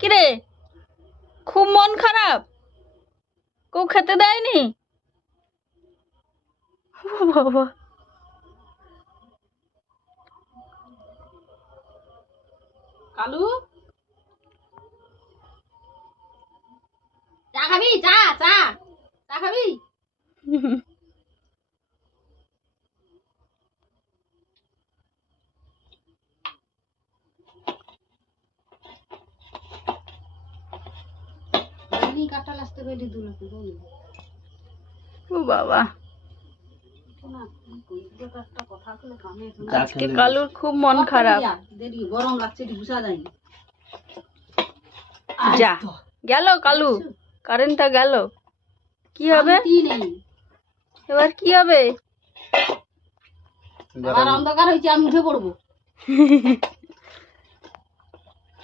কিরে খুব মন খারাপ? কেউ খেতে দেয়নি? ও বাবা, কালু চা খাবি? চা চা চা খাবি? কাঁঠাল আসতে গেলে দুলাকে বলি ও বাবা, একটা কথা বলে কানে আজকে কালুর খুব মন খারাপ। দেরি গরম লাগছে, বুঝা যায়নি। যা গেল কালু, কারেন্টটা গেল। কি হবে এবার? কি হবে? আবার অন্ধকার হয়েছে, আমি উঠে পড়বো।